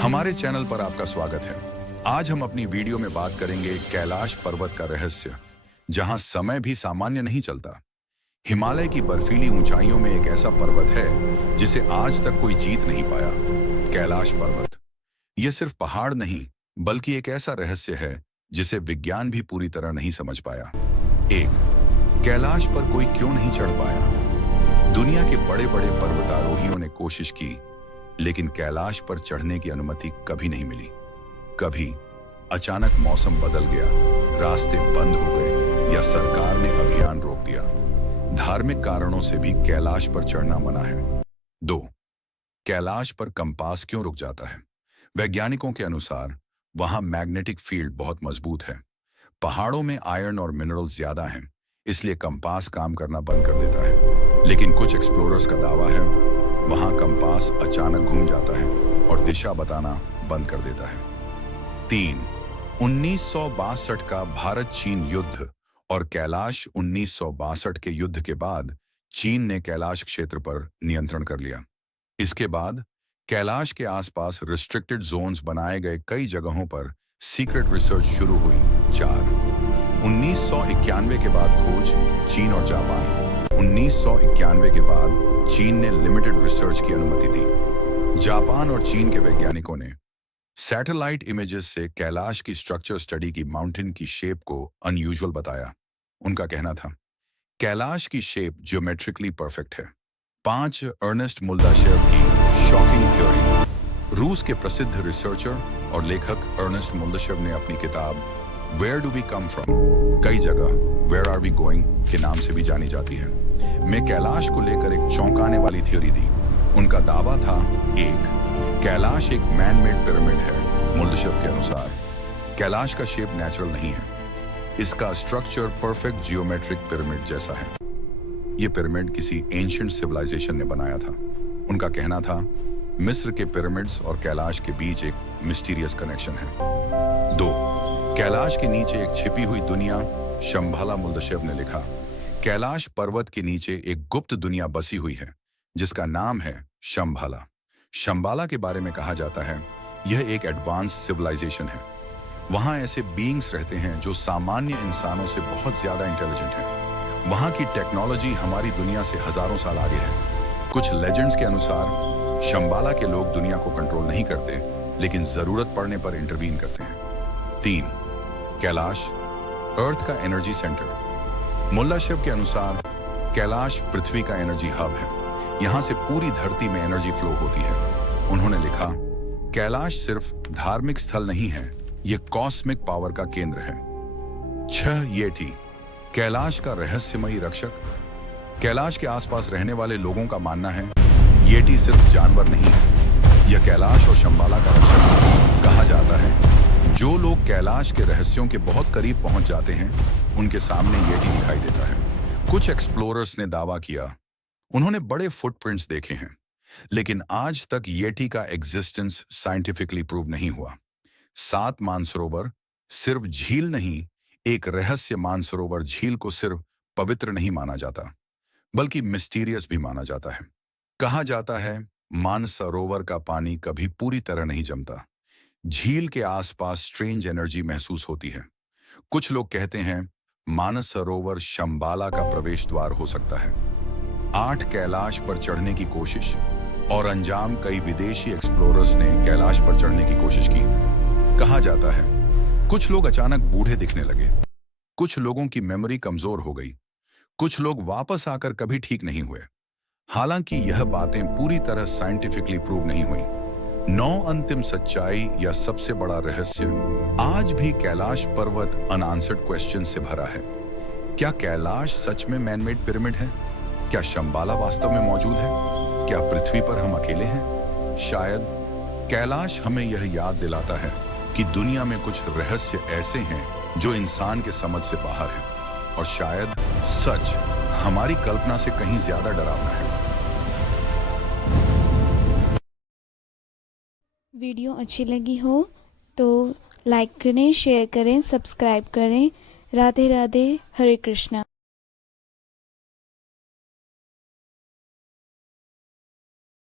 हमारे चैनल पर आपका स्वागत है। आज हम अपनी वीडियो में बात करेंगे कैलाश पर्वत का रहस्य, जहां समय भी सामान्य नहीं चलता। हिमालय की बर्फीली ऊंचाइयों में एक ऐसा पर्वत है जिसे आज तक कोई जीत नहीं पाया। कैलाश पर्वत यह सिर्फ पहाड़ नहीं बल्कि एक ऐसा रहस्य है जिसे विज्ञान भी पूरी तरह नहीं समझ पाया। एक, कैलाश पर कोई क्यों नहीं चढ़ पाया? दुनिया के बड़े बड़े पर्वतारोहियों ने कोशिश की, लेकिन कैलाश पर चढ़ने की अनुमति कभी नहीं मिली। कभी अचानक मौसम बदल गया, रास्ते बंद हो गए या सरकार ने अभियान रोक दिया। धार्मिक कारणों से भी कैलाश पर चढ़ना मना है। 2, कैलाश पर कंपास क्यों रुक जाता है? वैज्ञानिकों के अनुसार वहां मैग्नेटिक फील्ड बहुत मजबूत है। पहाड़ों में आयरन और मिनरल्स ज्यादा हैं, इसलिए कंपास काम करना बंद कर देता है। लेकिन कुछ एक्सप्लोरर्स का दावा है वहां कंपास अचानक घूम जाता है और दिशा बताना बंद कर देता है। 3, 1962 का भारत चीन युद्ध और कैलाश 1962 के युद्ध के बाद चीन ने कैलाश क्षेत्र पर नियंत्रण कर लिया। इसके बाद कैलाश के आसपास रिस्ट्रिक्टेड जोन्स बनाए गए, कई जगहों पर सीक्रेट रिसर्च शुरू हुई। 4, 1991 के बाद खोज चीन और जापान। 1991 के बाद चीन ने लिमिटेड रिसर्च की अनुमति दी। जापान और चीन के वैज्ञानिकों ने सैटेलाइट इमेजेस से कैलाश की स्ट्रक्चर स्टडी की, माउंटेन की शेप को अनयूजुअल बताया। उनका कहना था कैलाश की शेप ज्योमेट्रिकली परफेक्ट है। 5, अर्नेस्ट मुल्दाशेव की शॉकिंग थ्योरी। रूस के प्रसिद्ध रिसर्चर और लेखक अर्नेस्ट मुल्दाशेव ने अपनी किताब where do we come from, कई जगह वेयर आर वी गोइंग के नाम से भी जानी जाती है, में कैलाश को लेकर एक चौंकाने वाली थ्योरी दी। उनका दावा था 1, कैलाश एक मैन मेड पिरामिड है। मुल्दाशेव के अनुसार कैलाश का शेप नेचुरल नहीं है, इसका स्ट्रक्चर परफेक्ट जियोमेट्रिक पिरामिड जैसा है। यह पिरामिड किसी एंशिएंट सिविलाइजेशन ने बनाया था। उनका कहना था मिस्र के पिरामिड्स और कैलाश के बीच एक मिस्टीरियस कनेक्शन है। 2, कैलाश के नीचे एक छिपी हुई दुनिया। शंबाला मुल्दाशेव ने लिखा कैलाश पर्वत के नीचे एक गुप्त दुनिया बसी हुई है जिसका नाम है शंबाला। शंबाला के बारे में कहा जाता है यह एक एडवांस सिविलाइजेशन है। वहां ऐसे बीइंग्स रहते हैं जो सामान्य इंसानों से बहुत ज्यादा इंटेलिजेंट हैं। वहां की टेक्नोलॉजी हमारी दुनिया से हजारों साल आगे है। कुछ लेजेंड्स के अनुसार शंबाला के लोग दुनिया को कंट्रोल नहीं करते, लेकिन जरूरत पड़ने पर इंटरवीन करते हैं। 3, कैलाश अर्थ का एनर्जी सेंटर। मुल्दाशेव के अनुसार कैलाश पृथ्वी का एनर्जी हब है। यहां से पूरी धरती में एनर्जी फ्लो होती है। उन्होंने लिखा कैलाश सिर्फ धार्मिक स्थल नहीं है, यह कॉस्मिक पावर का केंद्र है। 6, येटी कैलाश का रहस्यमयी रक्षक। कैलाश के आसपास रहने वाले लोगों का मानना है येटी सिर्फ जानवर नहीं है, यह कैलाश और शंबाला का रक्षक है। कहा जाता है जो लोग कैलाश के रहस्यों के बहुत करीब पहुंच जाते हैं उनके सामने येटी दिखाई देता है। कुछ एक्सप्लोरर्स ने दावा किया उन्होंने बड़े फुटप्रिंट्स देखे हैं, लेकिन आज तक येटी का एग्जिस्टेंस साइंटिफिकली प्रूव नहीं हुआ। 7, मानसरोवर सिर्फ झील नहीं, एक रहस्य। मानसरोवर झील को सिर्फ पवित्र नहीं माना जाता बल्कि मिस्टीरियस भी माना जाता है। कहा जाता है मानसरोवर का पानी कभी पूरी तरह नहीं जमता। झील के आसपास स्ट्रेंज एनर्जी महसूस होती है। कुछ लोग कहते हैं मानस सरोवर शंबाला का प्रवेश द्वार हो सकता है। 8, कैलाश पर चढ़ने की कोशिश और अंजाम। कई विदेशी एक्सप्लोरर्स ने कैलाश पर चढ़ने की कोशिश की। कहा जाता है कुछ लोग अचानक बूढ़े दिखने लगे, कुछ लोगों की मेमोरी कमजोर हो गई, कुछ लोग वापस आकर कभी ठीक नहीं हुए। हालांकि यह बातें पूरी तरह साइंटिफिकली प्रूव नहीं हुई। 9, अंतिम सच्चाई या सबसे बड़ा रहस्य। आज भी कैलाश पर्वत अनआंसर्ड क्वेश्चन से भरा है। क्या कैलाश सच में मैनमेड पिरामिड है? क्या शंबाला वास्तव में मौजूद है? क्या पृथ्वी पर हम अकेले हैं? शायद कैलाश हमें यह याद दिलाता है कि दुनिया में कुछ रहस्य ऐसे हैं जो इंसान के समझ से बाहर हैं, और शायद सच हमारी कल्पना से कहीं ज्यादा डरावना है। वीडियो अच्छी लगी हो तो लाइक करें, शेयर करें, सब्सक्राइब करें। राधे राधे, हरे कृष्णा।